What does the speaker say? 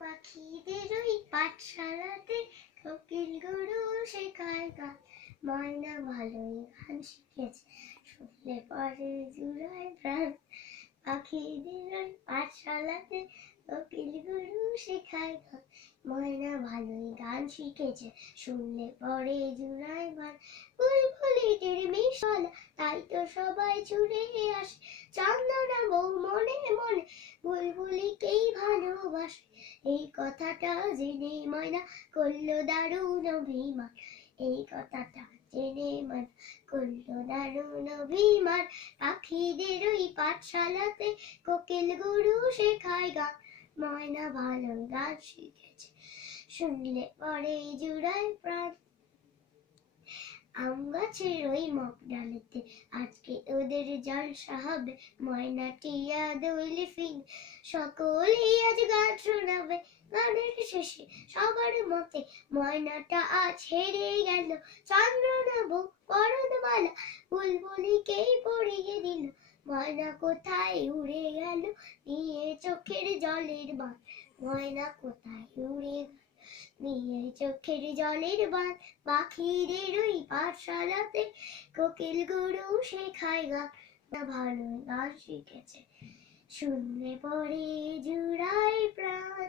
পাখিদের ওই পাঠশালাতে কোকিল গুরু শেখায় গান, ময়না ভালোই গান শিখেছে, শুনলে পরে জুড়ায় প্রাণ। পাখিদের ওই পাঠশালাতে কোকিল গুরু শেখায় গান, ময়না ভালোই গান শিখেছে, শুনলে পরে জুড়ায় প্রাণ। বুলবুলিটির মিশালা, তাই তো সবাই ছুটে আসে, চন্দনা বউ মনে মনে বুলবুলিকেই ভালোবাসে। এই কথাটা জেনে ময়না করলো দারুণ অভিমান, এই কথাটা জেনে ময়না করলো দারুণ অভিমান। পাখিদের ওই পাঠশালাতে কোকিল গুরু শেখায় গান, ময়না ভালো গান শিখেছে, শুনলে পরে জুড়ায় প্রাণ। আম গাছের ওই মগ ডালেতে আজকে ওদের জলসা হবে, ময়না টিয়া দোয়েল ফিং সকলেই আজ গান শোনাবে। গানের শেষে সবার মতে ময়নাটা আজ হেরে গেল, চন্দ্রনা বউ বরণমালা বুলবুলিকেই পরিয়ে দিল। ময়না কোথায় উড়ে গেল নিয়ে চোখের জলের বান, ময়না কোথায় উড়ে গেল নিয়ে চোখের জলের বান। পাখিদের ওই পাঠশালাতে কোকিল গুরু শেখায় গান, ভালো গান শিখেছে, শুনলে পরে জুড়ায় প্রাণ।